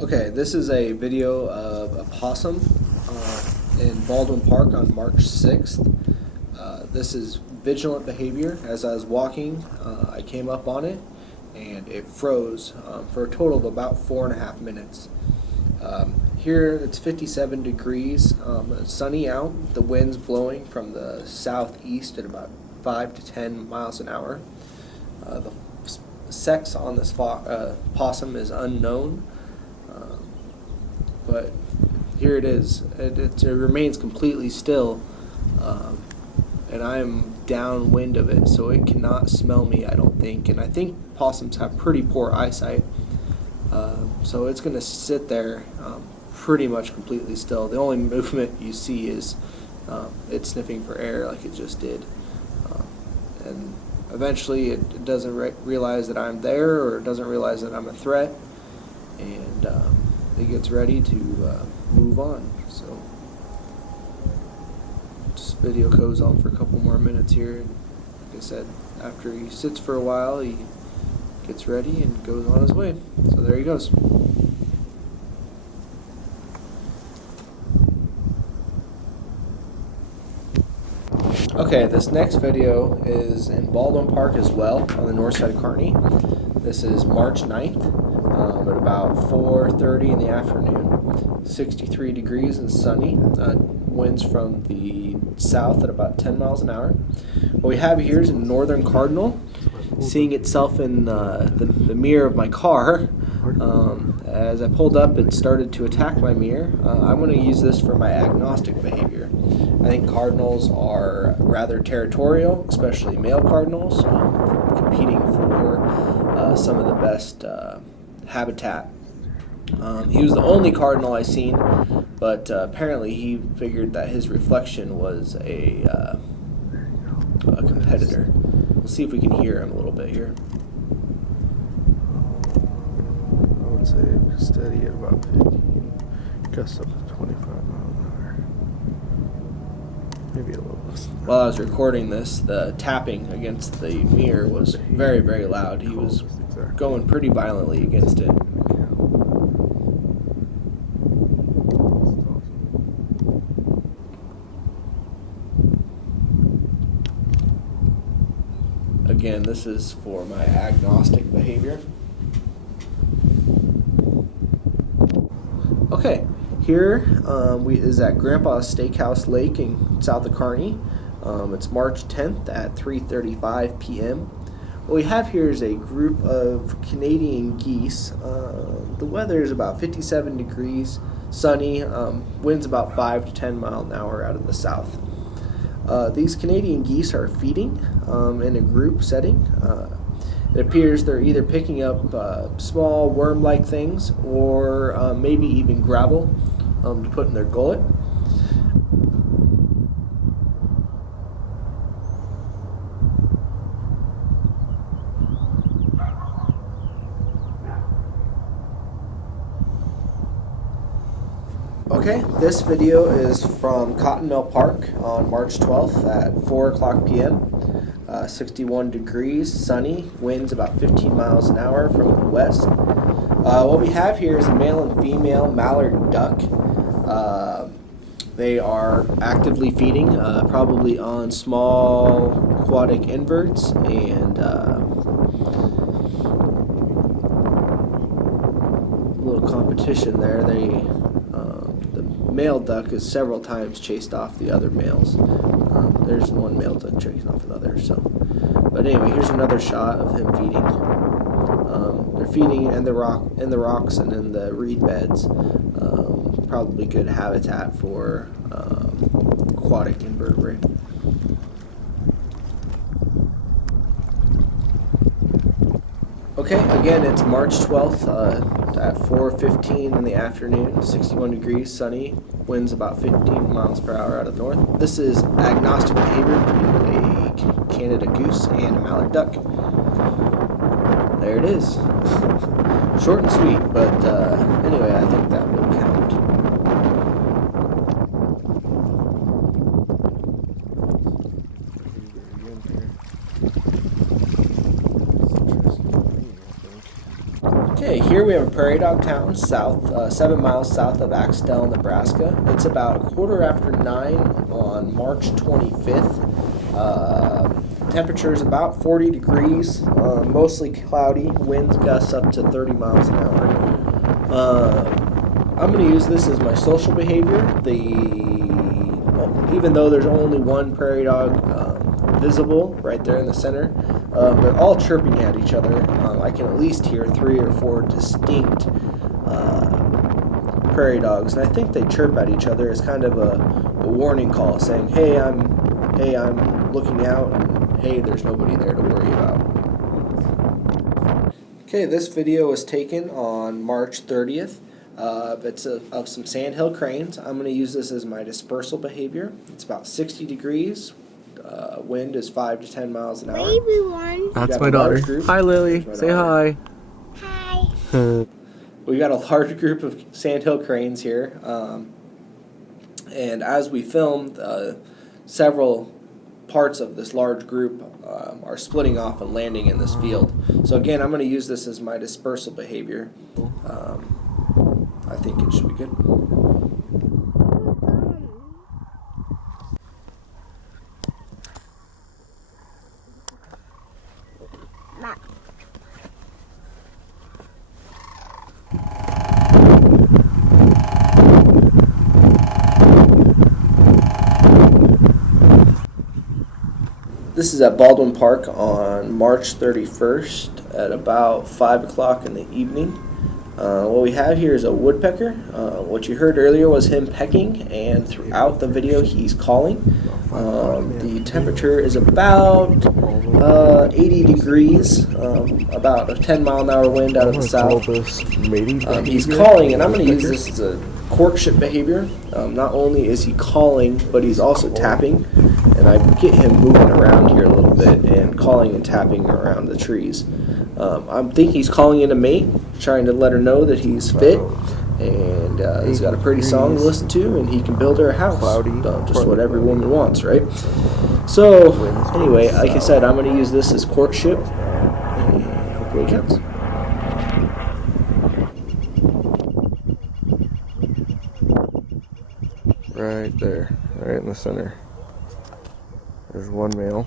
Okay, this is a video of a possum in Baldwin Park on March 6th. This is vigilant behavior. As I was walking, I came up on it and it froze for a total of about 4.5 minutes. Here it's 57 degrees, it's sunny out, the wind's blowing from the southeast at about 5 to 10 miles an hour. The sex on this possum is unknown. But here it is. It remains completely still, and I am downwind of it, so it cannot smell me, I don't think. And I think possums have pretty poor eyesight, so it's going to sit there pretty much completely still. The only movement you see is it sniffing for air like it just did. And eventually it doesn't realize that I'm there, or it doesn't realize that I'm a threat, and it gets ready to move on. So this video goes on for a couple more minutes here, and like I said, after he sits for a while, he gets ready and goes on his way. So there he goes. Okay, this next video is in Baldwin Park as well, on the north side of Kearney. This is March 9th. At about 4:30 in the afternoon, 63 degrees and sunny, winds from the south at about 10 miles an hour. What we have here is a northern cardinal seeing itself in the mirror of my car. As I pulled up, it started to attack my mirror. I'm going to use this for my agnostic behavior. I think cardinals are rather territorial, especially male cardinals, competing for some of the best habitat. He was the only cardinal I seen, but apparently he figured that his reflection was a competitor. We'll see if we can hear him a little bit here. I would say steady at about 15, gusts up to 25 miles an hour. Maybe a little less. While I was recording this, the tapping against the mirror was very, very loud. He was going pretty violently against it. Again, this is for my agnostic behavior. Okay, here is at Grandpa's Steakhouse Lake in south of Kearney. It's March 10th at 3:35 p.m. What we have here is a group of Canadian geese. The weather is about 57 degrees, sunny, winds about 5 to 10 miles an hour out of the south. These Canadian geese are feeding in a group setting. It appears they're either picking up small worm-like things or maybe even gravel to put in their gullet. Okay, this video is from Cottonmouth Park on March 12th at 4 o'clock p.m. 61 degrees, sunny, winds about 15 miles an hour from the west. What we have here is a male and female mallard duck. They are actively feeding, probably on small aquatic inverts, and a little competition there. The male duck is several times chased off the other males. There's one male duck chasing off another. So, but anyway, here's another shot of him feeding. They're feeding in the rocks and in the reed beds. Probably good habitat for aquatic invertebrate. Okay, again, it's March 12th at 4:15 in the afternoon, 61 degrees, sunny, winds about 15 miles per hour out of the north. This is agnostic behavior between a Canada goose and a mallard duck. There it is. Short and sweet, but anyway, I think that will count. Okay, here we have a prairie dog town, 7 miles south of Axtell, Nebraska. It's about 9:15 on March 25th. Temperature is about 40 degrees, mostly cloudy. Winds gust up to 30 miles an hour. I'm going to use this as my social behavior. Even though there's only one prairie dog visible right there in the center, they're all chirping at each other. I can at least hear 3 or 4 distinct prairie dogs, and I think they chirp at each other as kind of a warning call, saying, "Hey, I'm looking out, and hey, there's nobody there to worry about." Okay, this video was taken on March 30th. It's of some sandhill cranes. I'm going to use this as my dispersal behavior. It's about 60 degrees. Wind is 5 to 10 miles an hour. Baby one. That's my daughter. Hi, Lily. Say hi. Hi. We got a large group of sandhill cranes here, and as we filmed, several parts of this large group are splitting off and landing in this field. So again, I'm going to use this as my dispersal behavior. I think it should be good. This is at Baldwin Park on March 31st at about 5 o'clock in the evening. What we have here is a woodpecker. What you heard earlier was him pecking, and throughout the video he's calling. The temperature is about 80 degrees, about a 10-mile-an-hour wind out of the south. He's calling, and I'm going to use this as a courtship behavior. Not only is he calling, but he's also tapping, and I get him moving around here a little bit and calling and tapping around the trees. I think he's calling in a mate, trying to let her know that he's fit, and he's got a pretty song to listen to, and he can build her a house. Just what every woman wants, right? So, anyway, like I said, I'm going to use this as courtship. Hopefully it counts. Right there, right in the center. There's one male.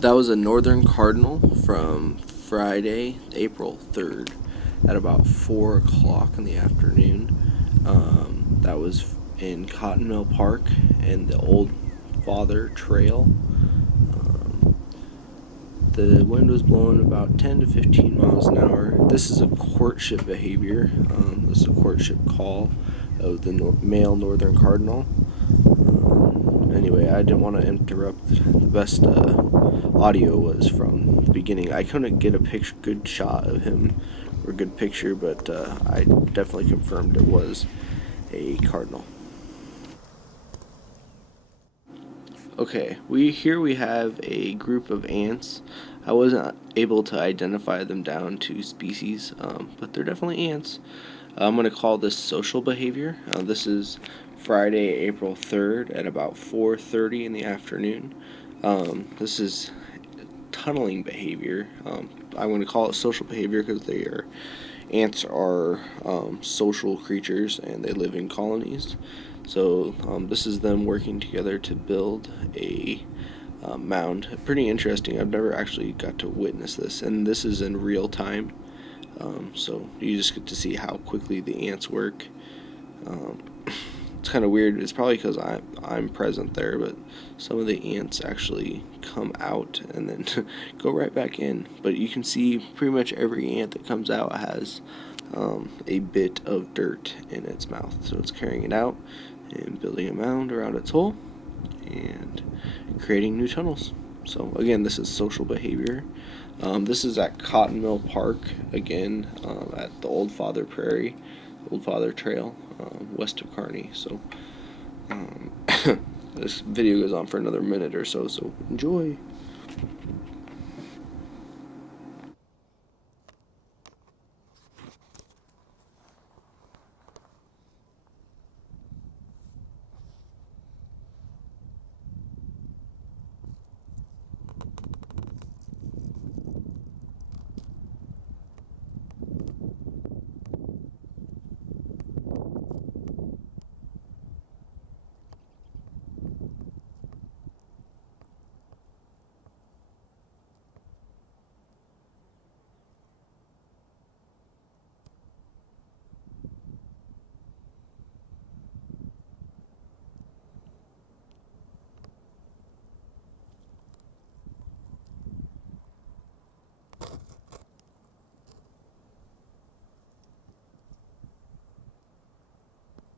That was a northern cardinal from Friday, April 3rd at about 4 o'clock in the afternoon. That was in Cotton Mill Park and the Old Father Trail. The wind was blowing about 10 to 15 miles an hour. This is a courtship behavior. This is a courtship call of the male northern cardinal. Anyway, I didn't want to interrupt. The best audio was from the beginning. I couldn't get a good shot of him or good picture, but I definitely confirmed it was a cardinal. Okay, here we have a group of ants. I wasn't able to identify them down to species, but they're definitely ants. I'm going to call this social behavior. This is Friday, April 3rd at about 4:30 in the afternoon. This is tunneling behavior. I'm going to call it social behavior because ants are social creatures and they live in colonies. So this is them working together to build a mound. Pretty interesting. I've never actually got to witness this, and this is in real time. So you just get to see how quickly the ants work. It's kind of weird. It's probably because I'm present there, but some of the ants actually come out and then go right back in. But you can see pretty much every ant that comes out has a bit of dirt in its mouth. So it's carrying it out and building a mound around its hole and creating new tunnels. So again, this is social behavior. This is at Cotton Mill Park, again, at the Old Father Prairie, Old Father Trail, west of Kearney. So this video goes on for another minute or so, so enjoy.